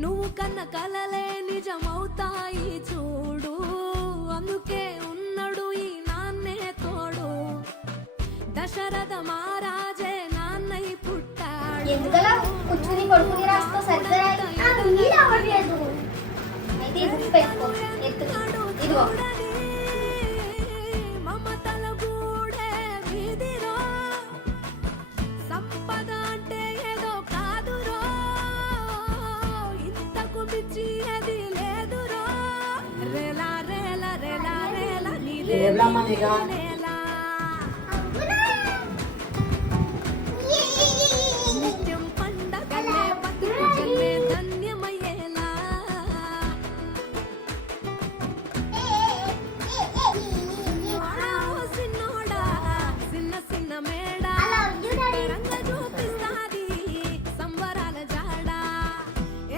నువ్వు కన్న కలలే నిజమవుతాయి చూడు, అందుకే ఉన్నాడు ఈ నాన్నే తోడు. దశరథ మహారాజే నాన్నై పుట్టాడు. ఎందుకలా కూర్చుని కొడుకుని రాస్తూ సరిగ్గా రావట్లేదు. అయితే పెట్టుకో ఇదిగో మమతల గూడే వీధిరో, సంపద అంటే ఏదో కాదురో, ఇంతకు మించి అది లేదురో. రేలా రేలా రేలా రేలా నీ